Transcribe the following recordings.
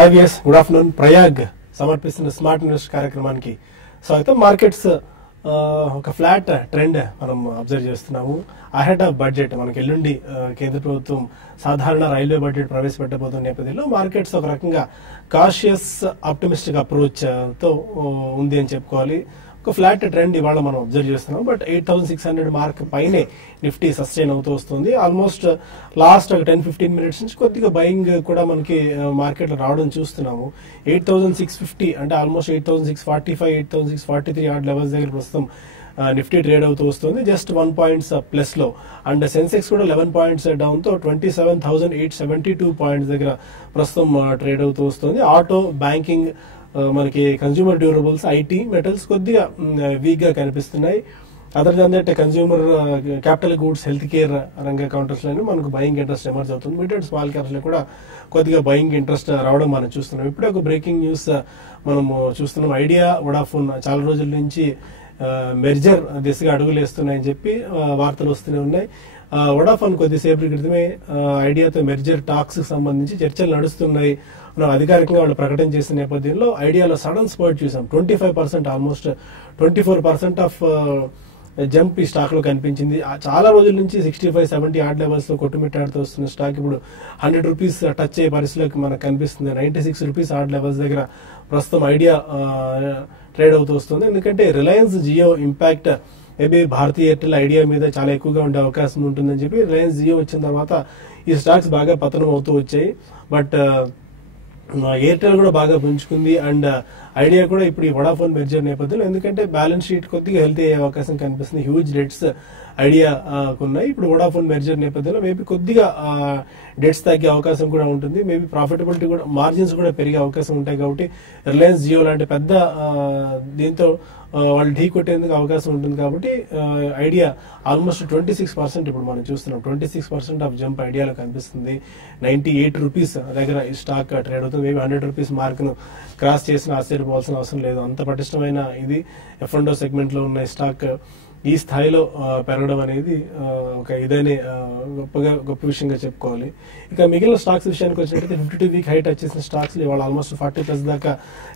Hi viewers, good afternoon. Prayag సమర్పిస్తున్న smart invest కార్యక్రమానికి స్వాగతం. మార్కెట్స్ ఒక ఫ్లాట్ ట్రెండ్ మనం అబ్జర్వ్ చేస్తున్నాము. అహెడ్ ఆఫ్ బడ్జెట్ మనకి ఎల్లుండి కేంద్ర ప్రభుత్వం సాధారణ రైల్వే బడ్జెట్ ప్రవేశపెట్టబోతున్న నేపథ్యంలో మార్కెట్స్ ఒక రకంగా కాషియస్ ఆప్టిమిస్టిక్ అప్రోచ్ తో ఉంది అని చెప్పుకోవాలి. ఒక ఫ్లాట్ ట్రెండ్ ఇవాళ మనం అబ్జర్వ్ చేస్తున్నాం. బట్ 8600 మార్క్ పైనే నిఫ్టీ సస్టైన్ అవుతూ వస్తుంది. ఆల్మోస్ట్ లాస్ట్ 10-15 మినిట్స్ నుంచి కొద్దిగా బయింగ్ కూడా మనకి మార్కెట్ లో రావడం చూస్తున్నాము. 8650 అంటే ఆల్మోస్ట్ 8645, 8643 లెవెల్స్ దగ్గర ప్రస్తుతం నిఫ్టీ ట్రేడ్ అవుతూ వస్తుంది. జస్ట్ 1 పాయింట్స్ ప్లస్ లో. అండ్ సెన్సెక్స్ కూడా 11 పాయింట్స్ డౌన్ తో 27,872 పాయింట్స్ దగ్గర ప్రస్తుతం ట్రేడ్ అవుతూ వస్తుంది. ఆటో, బ్యాంకింగ్, మనకి కన్స్యూమర్ డ్యూరబుల్స్, ఐటీ, మెటల్స్ కొద్దిగా వీక్ గా కనిపిస్తున్నాయి. Other than that consumer capital goods, health care రంగ కౌంటర్స్ లో మనకు బయింగ్ ఇంట్రెస్ట్ ఎమర్జ్ అవుతుంది. మిడ్ అండ్ స్మాల్ క్యాప్స్ లో కూడా కొద్దిగా బయింగ్ ఇంట్రెస్ట్ రావడం మనం చూస్తున్నాం. ఇప్పుడే ఒక బ్రేకింగ్ న్యూస్ మనము చూస్తున్నాం. ఐడియా, వొడాఫోన్ చాలా రోజుల నుంచి మెర్జర్ దిశగా అడుగులు వేస్తున్నాయని చెప్పి వార్తలు వస్తూనే ఉన్నాయి. వొడాఫోన్ కొద్దిసేపటి క్రితమే ఐడియాతో మెర్జర్ టాక్స్ సంబంధించి చర్చలు నడుస్తున్నాయి అధికారికంగా వాళ్ళు ప్రకటన చేసిన నేపథ్యంలో ఐడియాలో సడన్ స్పర్ట్ చూసాం. 25%, ఆల్మోస్ట్ 24% ఆఫ్ జంప్ ఈ స్టాక్ లో కనిపించింది. చాలా రోజుల నుంచి 65-70 లెవెల్స్ లో కొట్టుమిట్టాడుతూ వస్తున్న స్టాక్ ఇప్పుడు 100 రూపీస్ టచ్ అయ్యే పరిస్థితిలోకి మనకు కనిపిస్తుంది. 96 రూపీస్ లెవెల్స్ దగ్గర ప్రస్తుతం ఐడియా ట్రేడ్ అవుతూ వస్తుంది. ఎందుకంటే రిలయన్స్ జియో ఇంపాక్ట్ మేబీ భారతీ ఎయిర్టెల్ ఐడియా మీద చాలా ఎక్కువగా ఉండే అవకాశం ఉంటుందని చెప్పి రిలయన్స్ జియో వచ్చిన తర్వాత ఈ స్టాక్స్ బాగా పతనం అవుతూ వచ్చాయి. బట్ ఎయిర్టెల్ కూడా బాగా పుంజుకుంది. అండ్ ఐడియా కూడా ఇప్పుడు ఈ వొడాఫోన్ మెర్జర్ నేపథ్యంలో, ఎందుకంటే బ్యాలెన్స్ షీట్ కొద్దిగా హెల్తీ అయ్యే అవకాశం కనిపిస్తుంది. హ్యూజ్ డెట్స్ ఐడియా ఉన్నాయి. ఇప్పుడు వొడాఫోన్ మెర్జర్ నేపథ్యంలో మేబీ కొద్దిగా డెట్స్ తగ్గే అవకాశం కూడా ఉంటుంది. మేబీ ప్రాఫిటబిలిటీ కూడా, మార్జిన్స్ కూడా పెరిగే అవకాశం ఉంటాయి. కాబట్టి రిలయన్స్ జియో లాంటి పెద్ద దీంతో వాళ్ళు ఢీ కొట్టేందుకు అవకాశం ఉంటుంది. కాబట్టి ఐడియా ఆల్మోస్ట్ 26% ఇప్పుడు మనం చూస్తున్నాం. 26% ఆఫ్ జంప్ ఐడియాలో కనిపిస్తుంది. 98 రూపీస్ దగ్గర ఈ స్టాక్ ట్రేడ్ అవుతుంది. మేబీ 100 రూపీస్ మార్క్ ను క్రాస్ చేసిన ఆశ్చర్యపోవాల్సిన అవసరం లేదు. అంత పటిష్టమైన ఇది F&O సెగ్మెంట్ లో ఉన్న స్టాక్ ఈ స్థాయిలో పెరగడం అనేది ఒక ఇదైన గొప్ప విషయంగా చెప్పుకోవాలి. ఇక మిగిలిన స్టాక్స్ విషయానికి వచ్చినట్లయితే 52 వీక్ హైట్ వచ్చేసిన స్టాక్స్ ఇవాళ ఆల్మోస్ట్ 40+ దాకా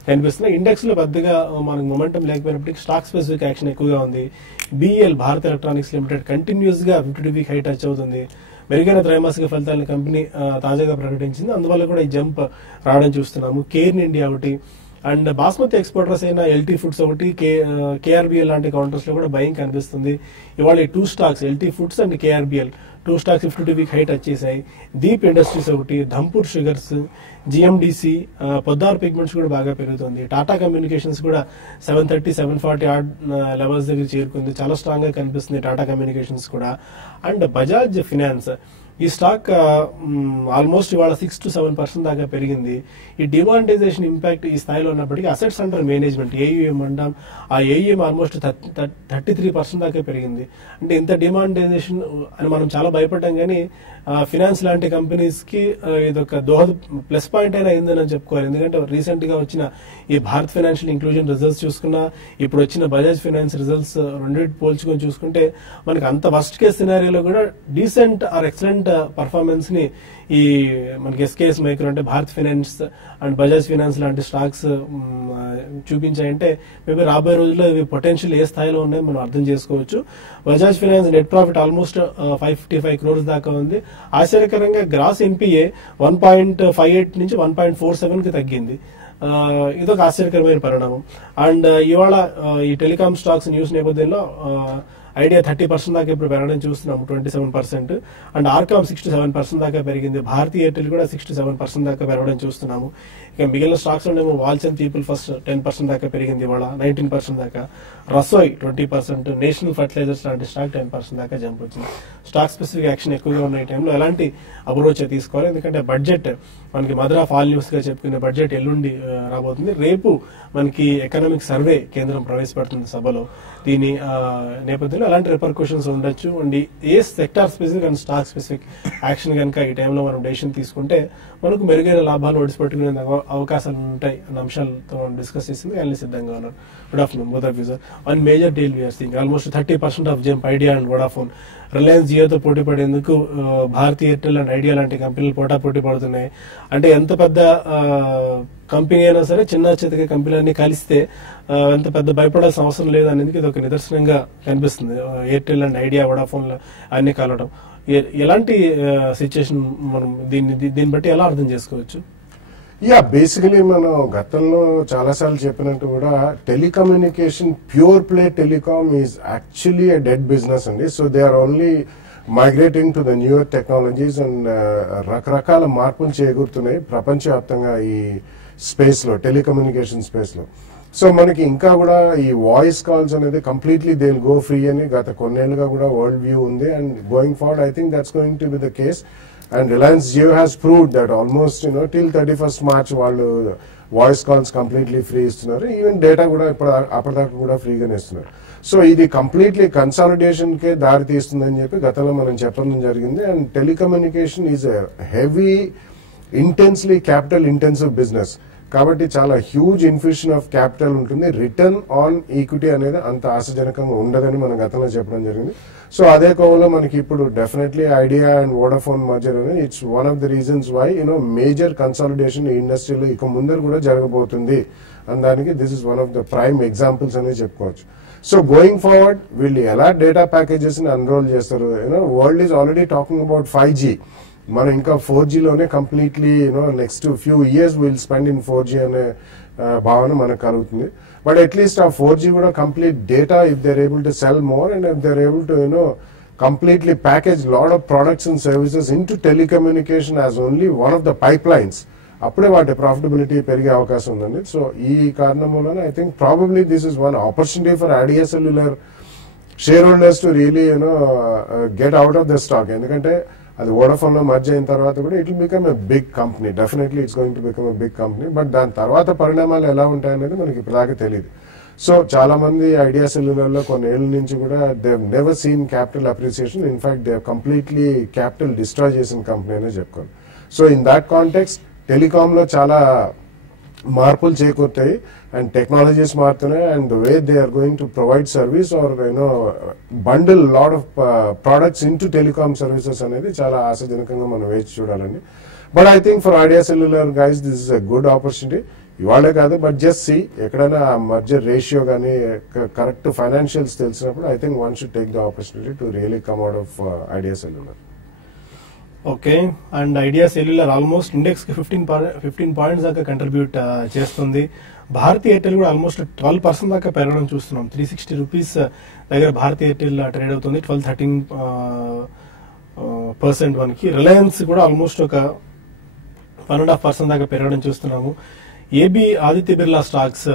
కనిపిస్తున్నాయి. ఇండెక్స్ లో పెద్దగా మనకు మొమెంటం లేకపోయినప్పటికీ స్టాక్ స్పెసిఫిక్ యాక్షన్ ఎక్కువగా ఉంది. BEL, Bharat electronics limited continuous గా 52 వీక్ హైట్ టచ్ అవుతుంది. మెరుగైన త్రైమాసిక ఫలితాలను కంపెనీ తాజాగా ప్రకటించింది. అందువల్ల కూడా ఈ జంప్ రావడం చూస్తున్నాము. కేర్ ఇండియా ఒకటి, అండ్ బాస్మతి ఎక్స్పోర్టర్స్ అయిన ఎల్టీ ఫుడ్స్ ఒకటి, KRBL లాంటి కౌంటర్స్ లో కూడా బయింగ్ కనిపిస్తుంది. ఇవాళ ఈ 2 stocks, LT Foods and KRBL 2 stocks 52 week height వచ్చేసాయి. దీప్ ఇండస్ట్రీస్ ఒకటి, Dhampur sugars, GMDC, Poddar pigments కూడా బాగా పెరుగుతుంది. టాటా కమ్యూనికేషన్స్ కూడా 730-740 లెవెల్స్ దగ్గర చేరుకుంది. చాలా స్ట్రాంగ్ గా కనిపిస్తుంది టాటా కమ్యూనికేషన్స్ కూడా. అండ్ బజాజ్ ఫినాన్స్ ఈ స్టాక్ ఆల్మోస్ట్ ఇవాళ 6-7% దాకా పెరిగింది. ఈ డిమానిటైజేషన్ ఇంపాక్ట్ ఈ స్థాయిలో ఉన్నప్పటికీ అసెట్స్ అండర్ మేనేజ్మెంట్, AUM అంటాం, ఆ AUM ఆల్మోస్ట్ 33% దాకా పెరిగింది. అంటే ఇంత డిమానిటైజేషన్ అని మనం చాలా భయపడ్డాం, కానీ ఫినాన్స్ లాంటి కంపెనీస్ కి ఇదొక ప్లస్ పాయింట్ అయినా అయిందని చెప్పుకోవాలి. ఎందుకంటే రీసెంట్ గా వచ్చిన ఈ భారత్ ఫైనాన్షియల్ ఇంక్లూజన్ రిజల్ట్స్ చూసుకున్నా, ఇప్పుడు వచ్చిన బజాజ్ ఫైనాన్స్ రిజల్ట్స్ రెండింటి పోల్చుకొని చూసుకుంటే మనకి అంత వర్స్ట్ కేస్ సినారియోలో కూడా డీసెంట్ ఆర్ ఎక్సలెంట్ పర్ఫార్మెన్స్ ని ఈ మనకి SKS మైక్రో అంటే Bharat finance and Bajaj finance లాంటి స్టాక్స్ చూపించాయంటే మేబీ రాబోయే రోజుల్లో ఇవి పొటెన్షియల్ ఏ స్థాయిలో ఉన్నాయో మనం అర్థం చేసుకోవచ్చు. Bajaj finance net profit almost 555 crores దాకా ఉంది. ఆశ్చర్యకరంగా గ్రాస్ NPA 1.58 నుంచి 1.47 కి తగ్గింది. ఇదొక ఆశ్చర్యకరమైన పరిణామం. అండ్ ఇవాళ ఈ టెలికాం స్టాక్స్ న్యూస్ నేపథ్యంలో ఐడియా 30% దాకా ఇప్పుడు పెరగడం చూస్తున్నాము, 27%. అండ్ ఆర్కామ్ 67% దాకా పెరిగింది. భారతీ ఎయిర్టెల్ కూడా 67% దాకా పెరగడం చూస్తున్నాము. ఇక మిగిలిన స్టాక్స్ లో వాల్స్ అండ్ పీపుల్ ఫస్ట్ 10% దాకా పెరిగింది, ఇవాళ 19% దాకా. రసోయ్ 20%, నేషనల్ ఫర్టిలైజర్స్ లాంటి స్టాక్ 10% దాకా జంప్ వచ్చింది. స్టాక్ స్పెసిఫిక్ యాక్షన్ ఎక్కువగా ఉన్న ఈ టైంలో ఎలాంటి అప్రోచ్ తీసుకోవాలి, ఎందుకంటే బడ్జెట్ మనకి మదర్ ఆఫ్ ఆల్ న్యూస్ గా చెప్పుకునే బడ్జెట్ ఎల్లుండి రాబోతుంది. రేపు మనకి ఎకనామిక్ సర్వే కేంద్రం ప్రవేశపెడుతుంది సభలో. దీని నేపథ్యంలో ఎలాంటి రిపర్కషన్స్ ఉండొచ్చు, and A sector specific and stock specific action కనుక ఈ టైంలో మనం డెసిషన్ తీసుకుంటే మనకు మెరుగైన లాభాలు ఒడిసిపెట్టుకునే అవకాశాలు ఉంటాయి అన్న అంశాలతో డిస్కస్ చేసింది. అన్ని సిద్ధంగా ఉన్నారు. Good afternoon both of you sir. One major deal we're seeing almost 30% of jump Idea and Vodafone. Reliance జియోతో పోటీ పడేందుకు భారతీ ఎయిర్టెల్ అండ్ ఐడియా లాంటి కంపెనీలు పోటీ పడుతున్నాయి. అంటే ఎంత పెద్ద కంపెనీ అయినా సరే చిన్న చితక కంపెనీలన్నీ కలిస్తే ఎంత పెద్ద భయపడాల్సిన అవసరం లేదు అనేది ఇది ఒక నిదర్శనంగా కనిపిస్తుంది. ఎయిర్టెల్ అండ్ ఐడియా, వోడాఫోన్ అన్ని కలవడం ఎలాంటి సిచ్యుయేషన్, మనం దీన్ని బట్టి ఎలా అర్థం చేసుకోవచ్చు? బేసికలీ మనం గతంలో చాలాసార్లు చెప్పినట్టు కూడా telecommunication, pure play telecom is actually a dead business అండి. So they are only migrating to the newer technologies and రకరకాల మార్పులు చేకూరుతున్నాయి ప్రపంచవ్యాప్తంగా ఈ స్పేస్ లో, టెలికమ్యూనికేషన్ స్పేస్ లో. సో మనకి ఇంకా కూడా ఈ వాయిస్ కాల్స్ అనేది completely they will go free అని గత కొన్నేళ్లుగా కూడా వరల్డ్ వ్యూ ఉంది. And going forward I think that's going to be the case. And Reliance Jio has proved that almost till 31st March వాళ్ళు వాయిస్ కాల్స్ కంప్లీట్లీ ఫ్రీ ఇస్తున్నారు. Even data కూడా అప్పటిదాకా కూడా ఫ్రీగానే ఇస్తున్నారు. సో ఇది కంప్లీట్లీ కన్సాలిడేషన్ కే దారి తీస్తుందని చెప్పి గతంలో మనం చెప్పడం జరిగింది. And telecommunication is a heavy, intensely capital intensive business కాబట్టి చాలా హ్యూజ్ ఇన్ఫ్యూషన్ ఆఫ్ క్యాపిటల్ ఉంటుంది. రిటర్న్ ఆన్ ఈక్విటీ అనేది అంత ఆశాజనకంగా ఉండదని మనం గతంలో చెప్పడం జరిగింది. సో అదే కోవలో మనకి ఇప్పుడు డెఫినెట్లీ ఐడియా అండ్ వోడాఫోన్ మధ్యలో it's one of the reasons why major consolidation ఈ ఇండస్ట్రీలో ఇక ముందర కూడా జరగబోతుంది అనడానికి this is one of the prime examples అనేది చెప్పుకోవచ్చు. సో గోయింగ్ ఫార్వర్డ్ వీళ్ళు ఎలా డేటా ప్యాకేజెస్ ని అన్రోల్ చేస్తారు, world is already talking about 5G. మనం ఇంకా 4Gలోనే completely next few years will spend in 4G అనే భావన మనకు కలుగుతుంది. బట్ అట్లీస్ట్ ఆ 4G కూడా complete data if they are able to sell more and if they are able to completely package lot of products and services into telecommunication as only one of the pipelines, అప్పుడే వాటి profitability పెరిగే అవకాశం ఉందండి. So ఈ కారణం వలన I think probably this is one opportunity for Idea Cellular share holders to really get out of the stock. ఎందుకంటే అది వోడాఫోన్ లో మర్జ్ అయిన తర్వాత కూడా it will become a big company. Definitely it's going to become a big company. But దాని తర్వాత పరిణామాలు ఎలా ఉంటాయనేది మనకి ఇప్పటిదాకా తెలియదు. సో చాలా మంది ఐడియా సెల్యులర్ లో కొన్ని ఏళ్ళ నుంచి కూడా they never seen capital appreciation. In fact they completely capital destroy చేసిన కంపెనీ అనే చెప్పుకోవాలి. So in that context telecom లో చాలా మార్పులు చేకూరుతాయి అండ్ టెక్నాలజీస్ మారుతున్నాయి and the way they are going to provide service or bundle lot of products into telecom services అనేది చాలా ఆశాజనకంగా మనం వేచి చూడాలండి. But I think for Idea Cellular guys this is a good opportunity. ఇవాళే కాదు బట్ జస్ట్ సి ఎక్కడైనా merger ratio కానీ కరెక్ట్ ఫైనాన్షియల్స్ తెలిసినప్పుడు I think one should take the opportunity to really come out of idea cellular. Okay, and idea cellular almost index కి 15 points దాకా contribute చేస్తుంది. Bharati Airtel కూడా almost 12% దాకా పెరగడం చూస్తున్నాం. 360 రూపీస్ దగ్గర భారతీ ఎయిర్టెల్ ట్రేడ్ అవుతుంది, 12-13% మనకి. రిలయన్స్ కూడా ఆల్మోస్ట్ ఒక 1.5% దాకా పెరగడం చూస్తున్నాము. ఏబీ ఆదిత్య బిర్లా స్టాక్స్,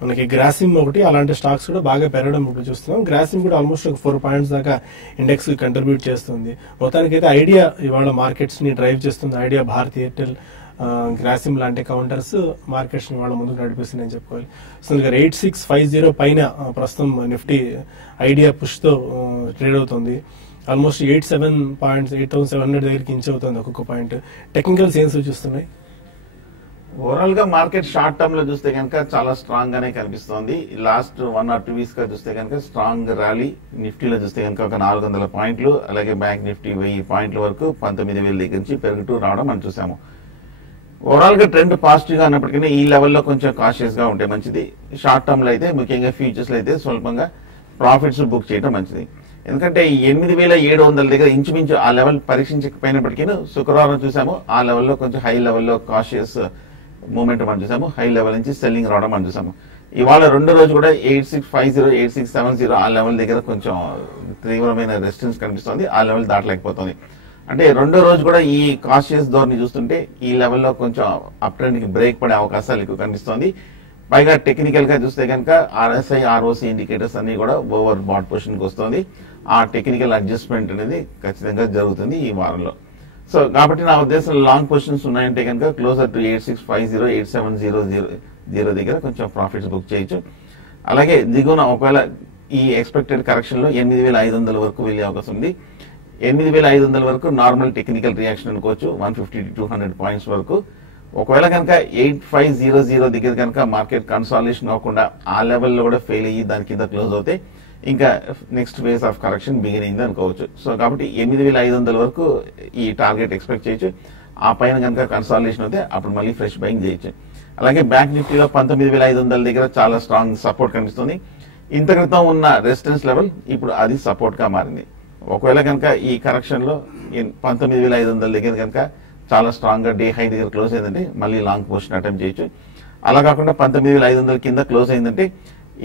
మనకి గ్రాసిమ్ ఒకటి, అలాంటి స్టాక్స్ కూడా బాగా పెరగడం చూస్తున్నాం. గ్రాసిమ్ కూడా ఆల్మోస్ట్ ఒక 4 పాయింట్స్ దాకా ఇండెక్స్ కి కంట్రిబ్యూట్ చేస్తుంది. మొత్తానికైతే ఐడియా ఇవాళ మార్కెట్స్ ని డ్రైవ్ చేస్తుంది. ఐడియా, భారతీ ఎయిర్టెల్, గ్రాసిమ్ లాంటి కౌంటర్స్ మార్కెట్స్ ని వాళ్ళ ముందుకు నడిపిస్తున్నాయని చెప్పుకోవాలి. సో 8650 పైన ప్రస్తుతం నిఫ్టీ ఐడియా పుష్ తో ట్రేడ్ అవుతుంది. ఆల్మోస్ట్ 87.8700 దగ్గరికి ఇంచ్ అవుతుంది ఒక్కొక్క పాయింట్. టెక్నికల్స్ ఏం సూచిస్తున్నాయి? ఓవరాల్ గా మార్కెట్ షార్ట్ టర్మ్ లో చూస్తే కనుక చాలా స్ట్రాంగ్ గానే కనిపిస్తోంది. లాస్ట్ 1 or 2 వీక్స్ గా చూస్తే కనుక స్ట్రాంగ్ ర్యాలీ. నిఫ్టీలో చూస్తే కనుక ఒక 400 పాయింట్లు, అలాగే బ్యాంక్ నిఫ్టీ 1000 పాయింట్ల వరకు 19,000 దగ్గర నుంచి పెరుగుతూ రావడం మనం చూసాము. ఓవరాల్ గా ట్రెండ్ పాజిటివ్ గా ఉన్నప్పటికీ ఈ లెవెల్లో కొంచెం కాషియస్ గా ఉంటే మంచిది. షార్ట్ టర్మ్ లో అయితే ముఖ్యంగా ఫ్యూచర్స్ లో అయితే స్వల్పంగా ప్రాఫిట్స్ బుక్ చేయడం మంచిది. ఎందుకంటే 8,700 దగ్గర ఇంచుమించు ఆ లెవెల్ పరీక్షించకపోయినప్పటికీ శుక్రవారం చూసాము ఆ లెవెల్లో కొంచెం హై లెవెల్లో కాషియస్ మూమెంట్ మనం చూసాము. హై లెవెల్ నుంచి సెల్లింగ్ రావడం మనం చూసాము. ఇవాళ రెండో రోజు కూడా 8650, 8670 ఆ లెవెల్ దగ్గర కొంచెం తీవ్రమైన రెసిస్టెన్స్ కనిపిస్తుంది. ఆ లెవెల్ దాటలేకపోతుంది. అంటే రెండో రోజు కూడా ఈ కాషియస్ ధోరణి చూస్తుంటే ఈ లెవెల్లో కొంచెం అప్ ట్రెండ్ కి బ్రేక్ పడే అవకాశాలు ఎక్కువ కనిపిస్తోంది. పైగా టెక్నికల్ గా చూస్తే కనుక RSI, ROC ఇండికేటర్స్ అన్ని కూడా ఓవర్ బాట్ పొజిషన్ కి వస్తుంది. ఆ టెక్నికల్ అడ్జస్ట్మెంట్ అనేది ఖచ్చితంగా జరుగుతుంది ఈ వారంలో. సో కాబట్టి నా ఉద్దేశం లాంగ్ పొజిషన్స్ ఉన్నాయంటే కనుక క్లోజర్ టు 8650, 8700 దగ్గర కొంచెం ప్రాఫిట్స్ బుక్ చేయొచ్చు. అలాగే దిగువన ఒకవేళ ఈ ఎక్స్పెక్టెడ్ కరెక్షన్ లో 8,500 వరకు వెళ్లే అవకాశం ఉంది. 8,500 వరకు నార్మల్ టెక్నికల్ రియాక్షన్ అనుకోవచ్చు, 150 to 200 పాయింట్స్ వరకు. ఒకవేళ కనుక 8500 దగ్గర కనుక మార్కెట్ కన్సాలిడేషన్ అవ్వకుండా ఆ లెవెల్లో కూడా ఫెయిల్ అయ్యి దాని కింద క్లోజ్ అవుతే ఇంకా next phase of correction begin అయింది అనుకోవచ్చు. సో కాబట్టి 8,500 వరకు ఈ టార్గెట్ ఎక్స్పెక్ట్ చేయొచ్చు. ఆ పైన కనుక కన్సాలిడేషన్ అయితే అప్పుడు మళ్ళీ ఫ్రెష్ బయింగ్ చేయొచ్చు. అలాగే బ్యాంక్ నిఫ్టీలో 19,500 దగ్గర చాలా స్ట్రాంగ్ సపోర్ట్ కనిపిస్తుంది. ఇంత క్రితం ఉన్న రెసిస్టెన్స్ లెవెల్ ఇప్పుడు అది సపోర్ట్ గా మారింది. ఒకవేళ కనుక ఈ కరెక్షన్ లో 19,500 దగ్గర కనుక చాలా స్ట్రాంగ్ గా డే హై దగ్గర క్లోజ్ అయిందంటే మళ్ళీ లాంగ్ పొజిషన్ అటెంప్ట్ చేయొచ్చు. అలా కాకుండా 19,500 కింద క్లోజ్ అయిందంటే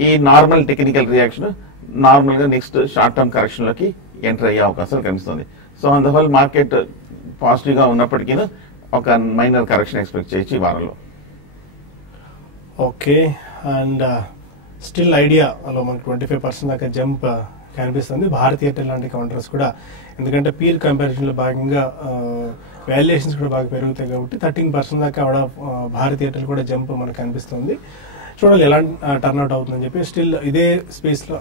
ఈ నార్మల్ టెక్నికల్ రియాక్షన్ నార్మల్ గా నెక్స్ట్ షార్ట్ టర్మ్ కరెక్షన్ లోకి ఎంటర్ అయ్యే అవకాశాలు కనిపిస్తుంది. So on the whole market positive గా ఉన్నప్పటికీ ఒక మైనర్ కరెక్షన్ ఎక్స్పెక్ట్ చేయొచ్చు ఈ వారంలో. ఓకే, అండ్ స్టిల్ ఐడియాలో మనకు 25% దాకా జంప్ కనిపిస్తుంది. భారతీయ ఎయిర్టెల్ లాంటి కౌంటర్స్ కూడా, ఎందుకంటే పీర్ కంపారిజన్ లో భాగంగా వాల్యుయేషన్స్ కూడా బాగా పెరుగుతాయి కాబట్టి 13% దాకా ఆవిడ భారతీయ ఎయిర్టెల్ కూడా జంప్ మనకు కనిపిస్తుంది. చూడాలి ఎలా టర్న్అవుట్ అవుతుందని చెప్పి. స్టిల్ ఇదే స్పేస్ లో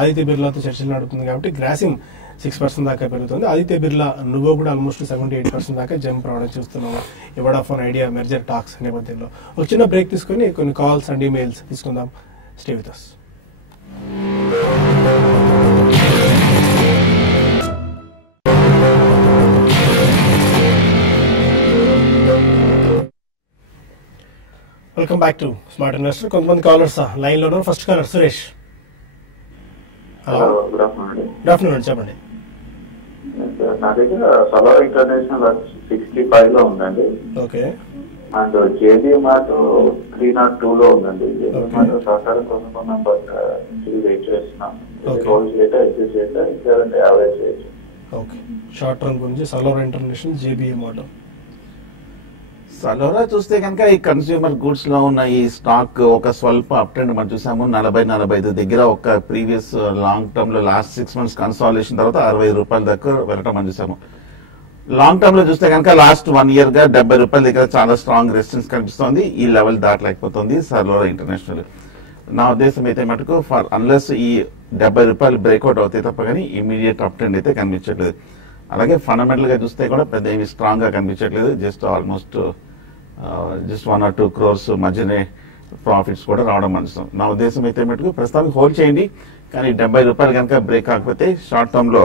ఆదిత్య బిర్లాతో చర్చలు నడుపుతుంది కాబట్టి గ్రాసింగ్ 6% దాకా పెరుగుతుంది. ఆదిత్య బిర్లా నువ్వు కూడా ఆల్మోస్ట్ 78% దాకా జంప్ రావడం చూస్తున్నాము ఈ వోడాఫోన్ ఐడియా మెర్జర్ టాక్స్ నేపథ్యంలో. ఒక చిన్న బ్రేక్ తీసుకుని కొన్ని కాల్స్ అండ్ ఈమెయిల్స్ తీసుకుందాం. Stay with us. Welcome back to smart investor. కొంతమంది కాలర్స్ లైన్ లో ఉన్నారు. First caller Suresh. Hello, good afternoon, చెప్పండి. నా దగ్గర సోలార్ ఇంటర్నేషనల్ 65 లో ఉందండి. ఓకే. అండ్ జేబీ మార్ట్ 302 లో ఉందండి. జేబీ మార్ట్ సహకారం కొనుక్కున్నాం, బట్ వెయిట్ చేస్తున్నాం. రోజు చేయటా ఎగ్జిస్ట్ చేయటా ఇంకా యావరేజ్ చేయొచ్చు. ఓకే, షార్ట్ టర్మ్ గురించి సోలార్ ఇంటర్నేషనల్ జేబీ మార్ట్. సలోరా చూస్తే కనుక ఈ కన్స్యూమర్ గుడ్స్ లో ఉన్న ఈ స్టాక్ ఒక స్వల్ప అప్ ట్రెండ్ మనం చూసాము. 40-45 దగ్గర ఒక ప్రీవియస్ లాంగ్ టర్మ్ లో లాస్ట్ 6 months కన్సాలిడేషన్ తర్వాత 60 రూపాయల దగ్గర వెళ్ళటం మనం చూసాము. లాంగ్ టర్మ్ లో చూస్తే కనుక లాస్ట్ 1 year గా 70 రూపాయల దగ్గర చాలా స్ట్రాంగ్ రెసిస్టెన్స్ కనిపిస్తోంది. ఈ లెవెల్ దాటలేకపోతుంది సలోరా ఇంటర్నేషనల్. నా ఉద్దేశం అయితే మటుకు ఫర్ అన్లెస్ ఈ 70 రూపాయలు బ్రేక్అవుట్ అవుతాయి తప్ప కానీ ఇమీడియట్ అప్ ట్రెండ్ అయితే కనిపించట్లేదు. అలాగే ఫండమెంటల్ గా చూస్తే కూడా పెద్ద ఏమి స్ట్రాంగ్ గా కనిపించట్లేదు. జస్ట్ ఆల్మోస్ట్ 1 or 2 crores మధ్యనే ప్రాఫిట్స్ కూడా రావడం మనసు. నా ఉద్దేశం అయితే మటుకు ప్రస్తుతానికి హోల్డ్ చేయండి, కానీ 70 రూపాయలు కనుక బ్రేక్ కాకపోతే షార్ట్ టర్మ్ లో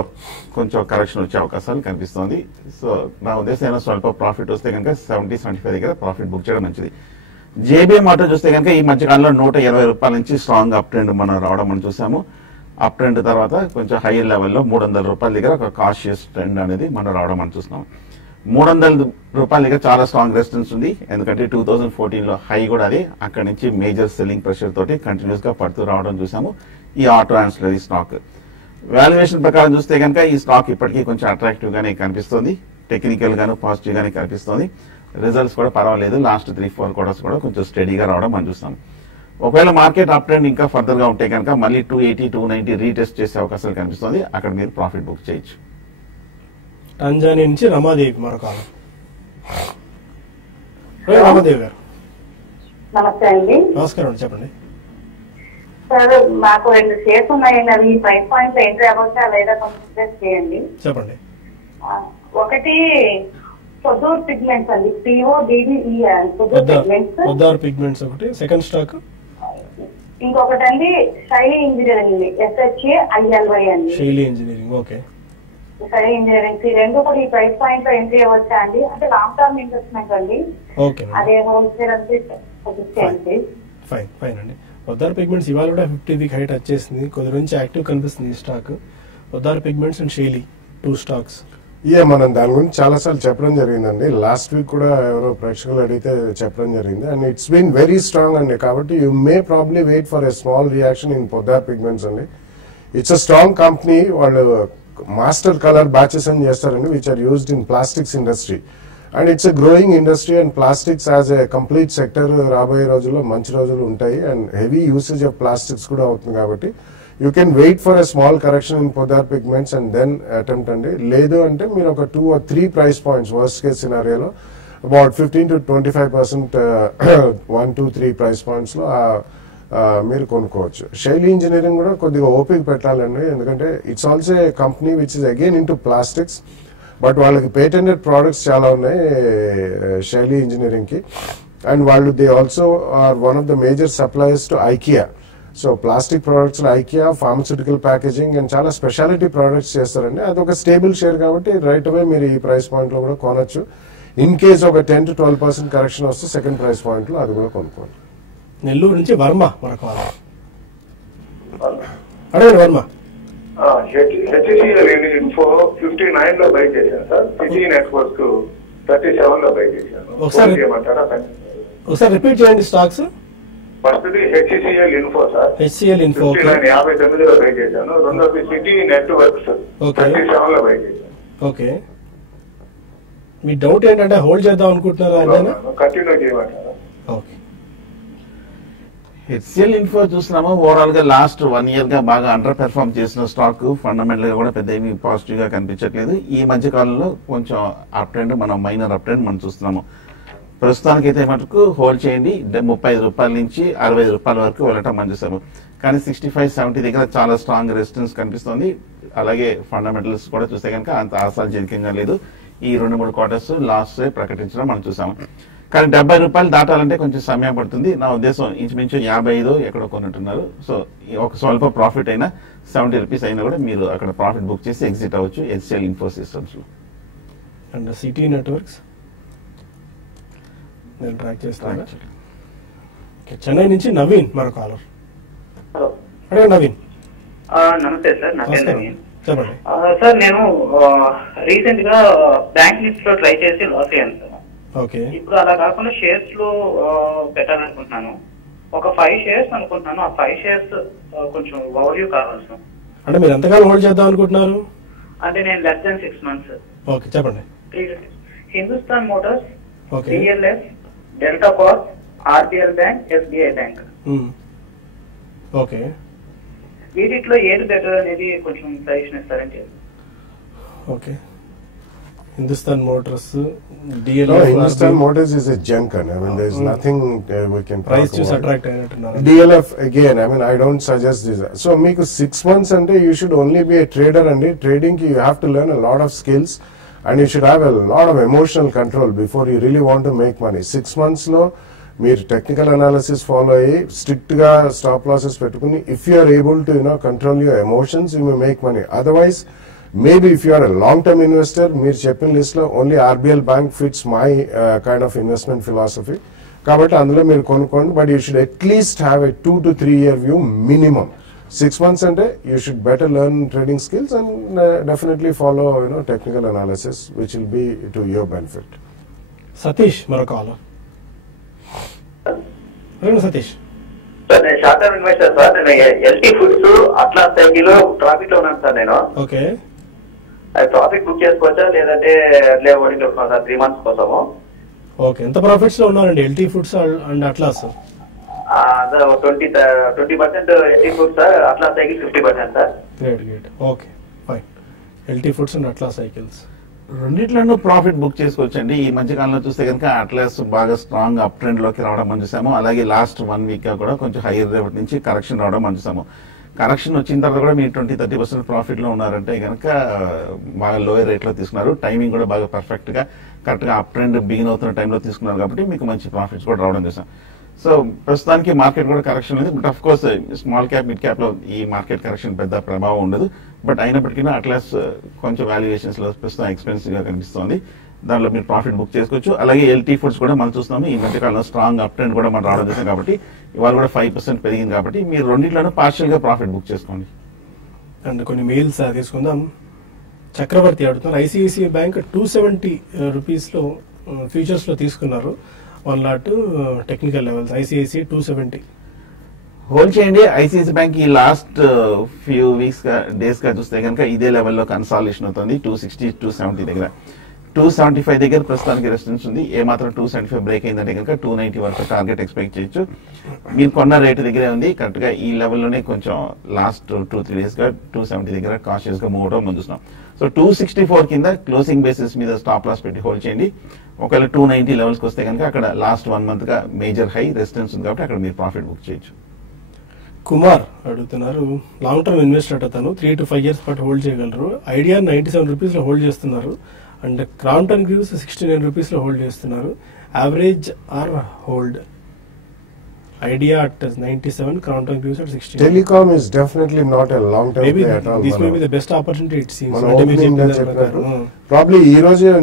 కొంచెం కరెక్షన్ వచ్చే అవకాశాలు కనిపిస్తోంది. సో నా ఉద్దేశం ఏమైనా స్వల్ప ప్రాఫిట్ వస్తే కనుక 70-75 దగ్గర ప్రాఫిట్ బుక్ చేయడం మంచిది. జేబీ మార్ట్ చూస్తే కనుక ఈ మధ్యకాలంలో 120 రూపాయల నుంచి స్ట్రాంగ్ అప్ ట్రెండ్ మనం రావడం మనం చూసాము. అప్ ట్రెండ్ తర్వాత కొంచెం హైయర్ లెవెల్లో 300 రూపాయల దగ్గర ఒక కాషియస్ ట్రెండ్ అనేది మనం రావడం మనం చూస్తున్నాం. 300 రూపాయల దగ్గర చాలా స్ట్రాంగ్ రెసిస్టెన్స్ ఉంది, ఎందుకంటే 2014 లో హై కూడా అది. అక్కడి నుంచి మేజర్ సెల్లింగ్ ప్రెషర్ తోటి కంటిన్యూస్ గా పడుతూ రావడం చూసాము ఈ ఆటో యాన్సిలరీ స్టాక్. వాల్యుయేషన్ ప్రకారం చూస్తే కనుక ఈ స్టాక్ ఇప్పటికీ కొంచెం అట్రాక్టివ్ గానే కనిపిస్తుంది, టెక్నికల్ గాను పాజిటివ్ గానే కనిపిస్తుంది. రిజల్ట్స్ కూడా పర్వాలేదు, లాస్ట్ 3-4 quarters కూడా కొంచెం స్టడీగా రావడం మనం చూస్తాం. ఒకవేళ మార్కెట్ అప్ ట్రెండ్ ఇంకా ఫర్దర్ గా ఉంటే కనుక మళ్ళీ 280-290 రీటెస్ట్ చేసే అవకాశాలు కనిపిస్తుంది. అక్కడ మీరు ప్రాఫిట్ బుక్ చేయొచ్చు. టాంజానియా నుంచి రమాదేవి మరొక రమాదేవి గారు. నమస్తే అండి. నమస్కారం, చెప్పండి. సార్, మాకు 2 షేర్స్ ఉన్నాయండి. అవి ప్రైస్ పాయింట్ ఎంట్రీ అవ్వచ్చా లేదా కొంచెం చేయండి. చెప్పండి. ఒకటి పొద్దూరు పిగ్మెంట్స్ అండి, PODDE పొద్దూరు పిగ్మెంట్స్. పొద్దారు పిగ్మెంట్స్ ఒకటి. సెకండ్ స్టాక్ ఇంకొకటి అండి శైలి ఇంజనీరింగ్, SHAILY అండి. శైలి ఇంజనీరింగ్. ఓకే. శైలి ఇంజనీరింగ్ ఈ రెండు కూడా ఈ ప్రైస్ పాయింట్ లో ఎంట్రీ అవ్వచ్చా అండి? అంటే లాంగ్ టర్మ్ ఇన్వెస్ట్మెంట్ అండి. ఓకే, అదే హోల్సేల్ అంటే ఫైన్ అండి. పొద్దారు పిగ్మెంట్స్ ఇవాళ కూడా 50 వీక్ హైట్ వచ్చేసింది, కొద్ది నుంచి యాక్టివ్ కనిపిస్తుంది ఈ స్టాక్. పొద్దారు పిగ్మెంట్స్ అండ్ శైలి 2 స్టాక్స్. మనం దాని గురించి చాలా సార్లు చెప్పడం జరిగిందండి. లాస్ట్ వీక్ కూడా ఎవరో ప్రేక్షకులు అడిగితే చెప్పడం జరిగింది. And it's been very strong అండి. కాబట్టి you may probably wait for a small reaction in Poddar pigments అండి. It's a strong company. వాళ్ళు మాస్టర్ కలర్ బ్యాచెస్ అని చేస్తారండి, which are used in plastics industry. And it's a growing industry and plastics as a complete sector రాబోయే రోజుల్లో మంచి రోజులు ఉంటాయి. And heavy usage of plastics కూడా అవుతుంది కాబట్టి you can wait for a small correction in Poddar pigments and then attempt అండి. లేదు అంటే మీరు ఒక 2 or 3 price points worst case సినారియోలో అబౌట్ 15-25% 1, 2, 3 ప్రైస్ పాయింట్స్ లో మీరు కొనుక్కోవచ్చు. శైలి ఇంజనీరింగ్ కూడా కొద్దిగా ఓపిక పెట్టాలండి, ఎందుకంటే it's also a company which is again into plastics. But వాళ్ళకి పేటెంటెడ్ ప్రోడక్ట్స్ చాలా ఉన్నాయి శైలి ఇంజనీరింగ్ కి. అండ్ వాళ్ళు they also are one of the major suppliers to IKEA. So plastic products IKEA, pharmaceutical packaging and చాలా speciality products చేస్తారండి. అది ఒక stable share కాబట్టి రైట్ అవే మీరు ఈ ప్రైస్ పాయింట్ లో కూడా కొనొచ్చు. ఇన్ కేస్ ఒక 10 to 12% కరెక్షన్ వస్తే సెకండ్ ప్రైస్ పాయింట్ లో అది కూడా కొనుక్కోండి. నెల్లూరు నుంచి వర్మ మరొక అడగండి వర్మ. హెచ్సిఎల్ ఇన్ఫో 59 లో బై చేశాను సార్. సిటీ నెట్వర్క్ 37 లో బై చేశాను. ఒకసారి రిపీట్ చేయండి stocks. First HCl info sir, HCl info 59 లో బై చేశాను. రెండోది సిటీ నెట్వర్క్స్ 37 లో బై చేశాను. ఓకే, మీ డౌట్ ఏంటంటే హోల్డ్ చేద్దాం అనుకుంటున్నారా? కంటిన్యూ చేయమంటారా? ఓకే, హెచ్సిఎల్ ఇన్ఫో చూస్తున్నాము. ఓవరాల్ గా లాస్ట్ 1 year గా బాగా అండర్ పెర్ఫార్మ్ చేసిన స్టాక్, ఫండమెంటల్ గా కూడా పెద్ద ఏమి పాజిటివ్ గా కనిపించట్లేదు. ఈ మధ్య కాలంలో కొంచెం అప్ ట్రెండ్, మనం మైనర్ అప్ ట్రెండ్ మనం చూస్తున్నాము. ప్రస్తుతానికైతే మటుకు హోల్డ్ చేయండి. 35 రూపాయల నుంచి 65 రూపాయల వరకు వెళ్ళటం మనం చూసాము. కానీ 65-70 దగ్గర చాలా స్ట్రాంగ్ రెసిస్టెన్స్ కనిపిస్తుంది. అలాగే ఫండమెంటల్స్ కూడా చూస్తే కనుక అంత ఆశాజనకంగా లేదు. ఈ 2-3 క్వార్టర్స్ లాస్ట్ ప్రకటించడం మనం చూసాము. కానీ 70 రూపాయలు దాటాలంటే కొంచెం సమయం పడుతుంది. నా ఉద్దేశం ఇంచుమించు 55 ఎక్కడో కొనుంటున్నారు. సో ఒక స్వల్ప ప్రాఫిట్ అయినా 70 రూపీస్ అయినా కూడా మీరు అక్కడ ప్రాఫిట్ బుక్ చేసి ఎగ్జిట్ అవ్వచ్చు హెచ్సిఎల్ ఇన్ఫో సిస్టమ్స్ లో. అండ్ సిటీ నెట్వర్క్స్ నేను ట్రాక్ చేస్తాను. చెన్నై నుంచి నవీన్ మరో కాలర్. అడే నవీన్. నమస్తే సార్, నా పేరు నవీన్. చెప్పండి సార్. నేను రీసెంట్ గా బ్యాంక్ నిఫ్టీ లో ట్రై చేసి లాస్ అయ్యాను సార్. ఓకే, ఇప్పుడు అలా కాకుండా షేర్స్ లో పెట్టాలనుకుంటున్నాను. ఒక 5 shares అనుకుంటున్నాను. ఆ 5 shares కొంచెం ఓవర్వ్యూ కావాలి సార్. అంటే మీరు ఎంతకాలం హోల్డ్ చేద్దాం అనుకుంటున్నారు? అంటే నేను లెస్ దాన్ 6 months. ఓకే, చెప్పండి. Hindustan Motors, okay, DLF, delta Corp, RBL bank, SBI bank. Okay, వీటిలో ఏది బెటర్ అనేది కొంచెం సజెషన్ ఇస్తారంటే. Okay, Hindustan Motors, Hindustan Motors is a junk, and I mean there is nothing we can talk price చూసి about. Attract అయినట్టున్నారు. DLF again, I mean I don't suggest this. So మీకు 6 months అంటే you should only be a trader అండి. Trading you have to learn a lot of skills and you should have a lot of emotional control before you really want to make money. 6 months లో మీరు technical analysis follow అయ్యి strict గా stop losses పెట్టుకుని if you are able to control your emotions you may make money. Otherwise maybe if you are a long-term investor, మీరు చెప్పిన list లో only RBL bank fits my kind of investment philosophy. కాబట్టి అందులో మీరు కొనుక్కోండి. But you should at least have a 2 to 3 year view minimum. 6 months అంటే you should better learn trading skills and definitely follow technical analysis which will be to your benefit. Satish మరో caller. Satish sir, నేను short term investor sir. నేను LT foods అట్లా cycle traffic లో ఉన్నాను sir. నేను okay, అది profit book చేసుకోవచ్చా లేదంటే ఓడింగ్ 3 months కోసము? ఓకే, ఎంత ప్రాఫిట్స్ లో ఉన్నారండి LT Foods and Atlas? 20% LT Foods sir, Atlas cycle 50% సార్. Great. Okay, fine. LT Foods and Atlas cycles రెండిట్లోనూ ప్రాఫిట్ బుక్ చేసుకోవచ్చండి. ఈ మధ్య కాలంలో చూస్తే కనుక అట్లాస్ బాగా స్ట్రాంగ్ అప్ ట్రెండ్ లోకి రావడం మనం చూసాము. అలాగే లాస్ట్ 1 week గా కూడా కొంచెం హైయర్ రేట్ నుంచి కరెక్షన్ రావడం మనం చూసాము. కరెక్షన్ వచ్చిన తర్వాత కూడా మీరు 20-30% ప్రాఫిట్ లో ఉన్నారంటే కనుక బాగా లోయర్ రేట్ లో తీసుకున్నారు. టైమింగ్ కూడా బాగా పర్ఫెక్ట్ గా కరెక్ట్ గా అప్ ట్రెండ్ బిగిన్ అవుతున్న టైంలో తీసుకున్నారు కాబట్టి మీకు మంచి ప్రాఫిట్స్ కూడా రావడం చూసాం. సో ప్రస్తుతానికి మార్కెట్ కూడా కరెక్షన్ ఉంది. But of course small cap mid cap లో ఈ మార్కెట్ కరెక్షన్ పెద్ద ప్రభావం ఉండదు. బట్ అయినప్పటికీ అట్లాస్ కొంచెం వాల్యుయేషన్స్ లో ప్రస్తుతం ఎక్స్పెన్సివ్ గా కనిపిస్తుంది. దానిలో మీరు ప్రాఫిట్ బుక్ చేసుకోవచ్చు. అలాగే ఎల్టీ ఫుడ్స్ కూడా మనం చూస్తున్నాము ఈ మధ్యకాలంలో స్ట్రాంగ్ అప్ ట్రెండ్ కూడా మనం రావడం చూసాం కాబట్టి ఇవాళ కూడా 5% పెరిగింది కాబట్టి మీరు రెండింటిలోనూ పార్షియల్ గా ప్రాఫిట్ బుక్ చేసుకోండి. అండ్ కొన్ని మెయిల్స్ తీసుకుందాం. చక్రవర్తి అడుగుతున్నారు, ఐసిఐసిఐ బ్యాంక్ 270 రూపీస్ లో ఫ్యూచర్స్ లో తీసుకున్నారు 1 టెక్నికల్ లెవెల్స్. ఐసిఐసిఐ 270 హోల్డ్ చేయండి. ఐసిఐసిఐ బ్యాంక్ ఈ లాస్ట్ ఫ్యూ వీక్స్ గా డేస్ గా చూస్తే కనుక ఇదే లెవెల్లో కన్సాలిడేషన్ అవుతుంది 260-270 దగ్గర. 275 దగ్గర ప్రస్తుతానికి రెసిస్టెన్స్ ఉంది. ఏ మాత్రం 275 బ్రేక్ అయిందంటే కనుక 290 వరకు టార్గెట్ ఎక్స్పెక్ట్ చేయొచ్చు. మీరు కొన్న రేటు దగ్గరే ఉంది. కరెక్ట్ గా ఈ లెవెల్లోనే కొంచెం లాస్ట్ 2-3 డేస్ గా 270 దగ్గర కాన్షియస్ గా మూవ్ అవడం మనం చూస్తున్నాం. సో 264 కింద క్లోజింగ్ బేసిస్ మీద స్టాప్ లాస్ పెట్టి హోల్డ్ చేయండి. ఒకవేళ 290 లెవెల్స్ కి వస్తే కనుక అక్కడ లాస్ట్ 1 month గా మేజర్ హై రెసిస్టెన్స్ ఉంది కాబట్టి అక్కడ మీరు ప్రాఫిట్ బుక్ చేయొచ్చు. కుమార్ అడుగుతున్నారు, లాంగ్ టర్మ్ ఇన్వెస్టర్ అతను 3 to 5 years పాటు హోల్డ్ చేయగలరు. ఐడియా 97 రూపీస్ లో హోల్డ్ చేస్తున్నారు. అండ్ క్రాంప్టన్ గ్రీవ్స్ 69 రూపీస్ లో హోల్డ్ చేస్తున్నారు. Average are hold Idea at 97, Crompton Greaves at 16. Telecom is definitely not a long-term Maybe play at all. this may be the best opportunity it seems. మన అంటే మీరు opening చెప్పిన day దాని చెప్పినట్టు ప్రకారం. Probably ఈ రోజే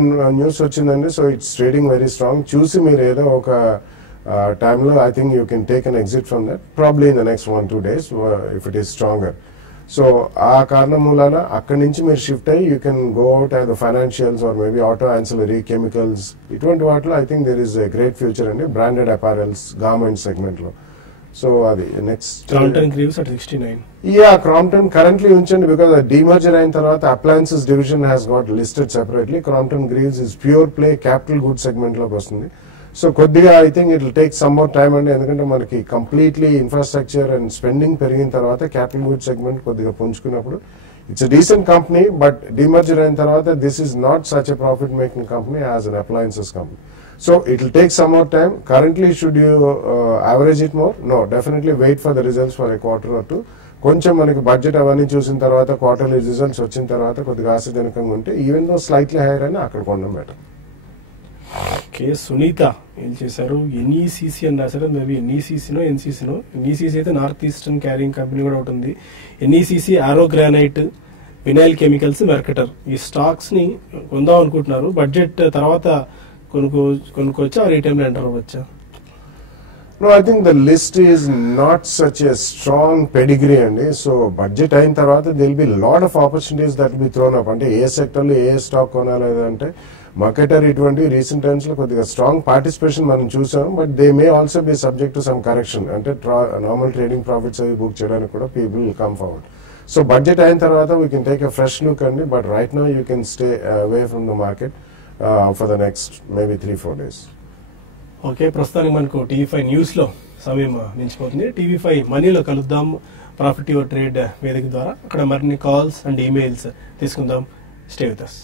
న్యూస్ వచ్చిందండి, so it's trading very strong. చూసి మీరు ఏదో ఒక టైంలో I think you can take an exit from that probably in the next 1-2 days if it is stronger. So ఆ కారణం మూలాన అక్కడి నుంచి మీరు షిఫ్ట్ అయ్యి you can go out as the financials or maybe auto ancillary chemicals, ఇటువంటి వాటిలో I think there is a great future అండి, బ్రాండెడ్ అపారెల్స్ గార్మెంట్ సెగ్మెంట్ లో. సో అది next Crompton Greaves at 69. Yeah Crompton currently ఉంచండి because demerger అయిన తర్వాత appliances division has got listed separately. Crompton Greaves is pure play capital good segment లోకి వస్తుంది. So కొద్దిగా I think it will take some more time అండి, ఎందుకంటే మనకి completely infrastructure and spending పెరిగిన తర్వాత క్యాపిటల్ గుడ్ సెగ్మెంట్ కొద్దిగా పుంజుకున్నప్పుడు it's a decent company, but demerger అయిన తర్వాత this is not such a profit making company as an appliances company. So it will take some more time. Currently, should you average it more? No, definitely wait for the results for a quarter or two. కొంచెం మనకి budget అవన్నీ చూసిన తర్వాత quarterly results వచ్చిన తర్వాత కొద్దిగా ఆశాజనకంగా ఉంటే ఈవెన్ దో స్లైట్లీ హైయర్ అయినా అక్కడ కొనడం బెటర్. ఓకే, సునీత ఏం చేశారు, ఎన్ఈసిసి అని రాశారు. మేబీ ఎన్ఈసిసినో ఎన్సీసీనో. ఎన్ఈసిసి అయితే నార్త్ ఈస్టర్న్ క్యారింగ్ కంపెనీ కూడా ఒకటి ఉంది. NECC, Arrow granite, vinyl chemicals, Mercator, ఈ స్టాక్స్ ని కొందాం అనుకుంటున్నారు. బడ్జెట్ తర్వాత కొనుక్కోవచ్చా, ఆ రీటైల్ ఎంటర్ అవ్వచ్చా? No, I think the list is not such a strong pedigree అండి. సో బడ్జెట్ అయిన తర్వాత there will be lot of opportunities that will be thrown up. అంటే ఏ సెక్టర్లో ఏ స్టాక్ కొనాలి అంటే మార్కెటర్ ఇటువంటి రీసెంట్ టైమ్స్ లో కొద్దిగా స్ట్రాంగ్ పార్టిసిపేషన్ మనం చూసాం, but they may also be subject to some correction. అంటే నార్మల్ ట్రేడింగ్ ప్రాఫిట్స్ అవి బుక్ చేయడానికి కూడా people will come forward. So budget అయిన తర్వాత we can take a fresh look అండి, but right now you can stay away from the market for the next maybe 3-4 days. Okay, ప్రస్తుతానికి మనకు TV5 news లో సమయం మించిపోతుంది. TV5 మనీలో కలుద్దాం profit your trade వేదిక ద్వారా. అక్కడ మరిన్ని కాల్స్ అండ్ ఈమెయిల్స్ తీసుకుందాం. Stay with us.